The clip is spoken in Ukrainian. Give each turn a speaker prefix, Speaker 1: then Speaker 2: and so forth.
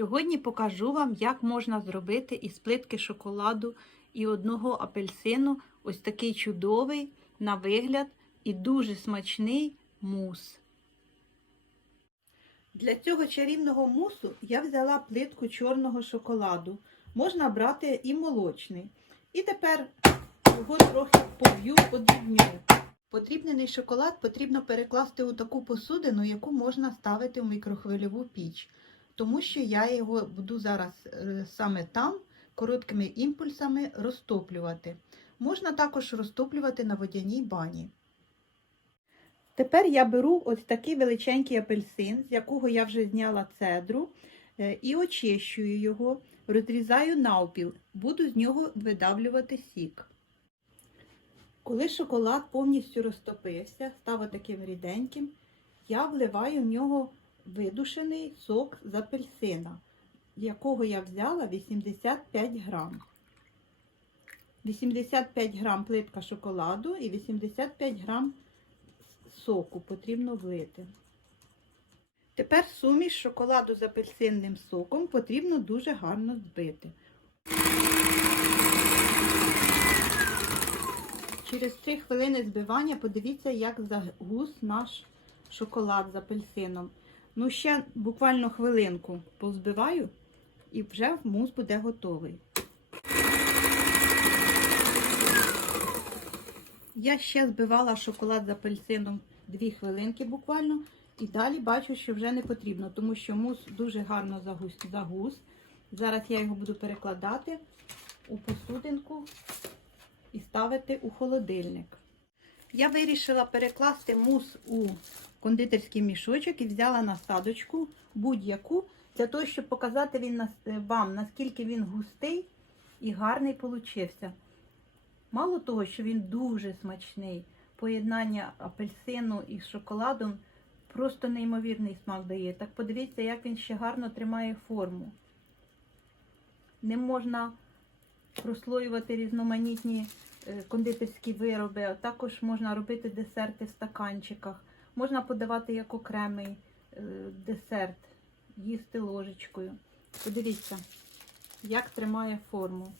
Speaker 1: Сьогодні покажу вам, як можна зробити із плитки шоколаду і одного апельсину ось такий чудовий на вигляд і дуже смачний мус. Для цього чарівного мусу я взяла плитку чорного шоколаду. Можна брати і молочний. І тепер його трохи поб'ю, подрібню. Потрібний шоколад потрібно перекласти у таку посудину, яку можна ставити в мікрохвильову піч. Тому що я його буду зараз е, саме там короткими імпульсами розтоплювати. Можна також розтоплювати на водяній бані. Тепер я беру ось такий величенький апельсин, з якого я вже зняла цедру, е, і очищую його, розрізаю навпіл, буду з нього видавлювати сік. Коли шоколад повністю розтопився, став таким ріденьким, я вливаю в нього видушений сок з апельсина, якого я взяла 85 грам. 85 грам плитка шоколаду і 85 грам соку потрібно влити. Тепер суміш шоколаду з апельсинним соком потрібно дуже гарно збити. Через 3 хвилини збивання подивіться, як загус наш шоколад з апельсином. Ну, ще буквально хвилинку позбиваю і вже мус буде готовий. Я ще збивала шоколад з апельсином 2 хвилинки буквально. І далі бачу, що вже не потрібно, тому що мус дуже гарно загус. загус. Зараз я його буду перекладати у посудинку і ставити у холодильник. Я вирішила перекласти мус у кондитерський мішочок і взяла насадочку будь-яку, для того, щоб показати він вам, наскільки він густий і гарний получився. Мало того, що він дуже смачний, поєднання апельсину із шоколадом просто неймовірний смак дає. Так подивіться, як він ще гарно тримає форму. Ним можна прослоювати різноманітні кондитерські вироби, а також можна робити десерти в стаканчиках. Можна подавати як окремий десерт, їсти ложечкою. Подивіться, як тримає форму.